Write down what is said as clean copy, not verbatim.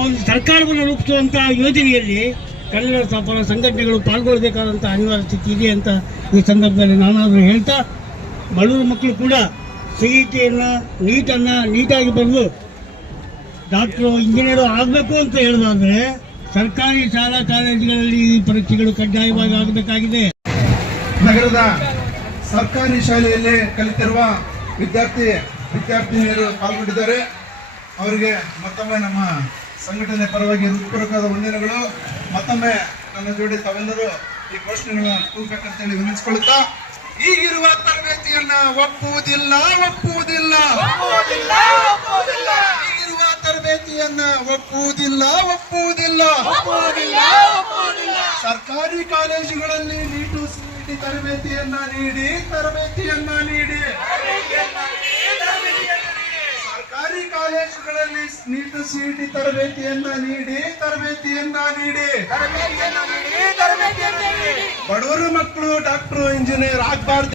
ಒಂದು ಸರ್ಕಾರವನ್ನು ರೂಪಿಸುವಂಥ ಯೋಜನೆಯಲ್ಲಿ ಕನ್ನಡ ಪರ ಸಂಘಟನೆಗಳು ಪಾಲ್ಗೊಳ್ಳಬೇಕಾದಂಥ ಅನಿವಾರ್ಯ ಸ್ಥಿತಿ ಇದೆ ಅಂತ ಈ ಸಂದರ್ಭದಲ್ಲಿ ನಾನಾದರೂ ಹೇಳ್ತಾ, ಬಡವರ ಮಕ್ಕಳು ಕೂಡ CET-ಯನ್ನು ನೀಟಾಗಿ ಬರೆದು ಡಾಕ್ಟ್ರು ಇಂಜಿನಿಯರು ಆಗಬೇಕು ಅಂತ ಹೇಳೋದಾದರೆ ಸರ್ಕಾರಿ ಶಾಲಾ ಕಾಲೇಜುಗಳಲ್ಲಿ ಈ ಪರೀಕ್ಷೆಗಳು ಕಡ್ಡಾಯವಾಗಿ ಆಗಬೇಕಾಗಿದೆ. ನಗರದ ಸರ್ಕಾರಿ ಶಾಲೆಯಲ್ಲಿ ಕಲಿತಿರುವ ವಿದ್ಯಾರ್ಥಿನಿಯರು ಪಾಲ್ಗೊಂಡಿದ್ದಾರೆ. ಅವರಿಗೆ ಮತ್ತೊಮ್ಮೆ ನಮ್ಮ ಸಂಘಟನೆ ಪರವಾಗಿ ಹೃತ್ಪೂರ್ವಕವಾದ ವಂದನೆಗಳು. ಮತ್ತೊಮ್ಮೆ ನನ್ನ ಜೋಡಿ ತಾವೆಲ್ಲರೂ ಈ ಘೋಷಣೆಗಳನ್ನ ಕೂಗಬೇಕಂತೇಳಿ ವಿನಂತಿಸಿಕೊಳ್ಳುತ್ತಾ, ಈಗಿರುವ ತರಬೇತಿಯನ್ನ ಒಪ್ಪುವುದಿಲ್ಲ. ಈಗಿರುವ ತರಬೇತಿಯನ್ನ ಒಪ್ಪುವುದಿಲ್ಲ. ಸರ್ಕಾರಿ ಕಾಲೇಜುಗಳಲ್ಲಿ ನೀಟು CET ತರಬೇತಿಯನ್ನ ನೀಡಿ. ಸರ್ಕಾರಿ ಕಾಲೇಜುಗಳಲ್ಲಿ ನೀಟು CET ತರಬೇತಿಯನ್ನ ನೀಡಿ. ಬಡವರು ಮಕ್ಕಳು ಡಾಕ್ಟರ್ ಇಂಜಿನಿಯರ್ ಆಗಬಾರ್ದು.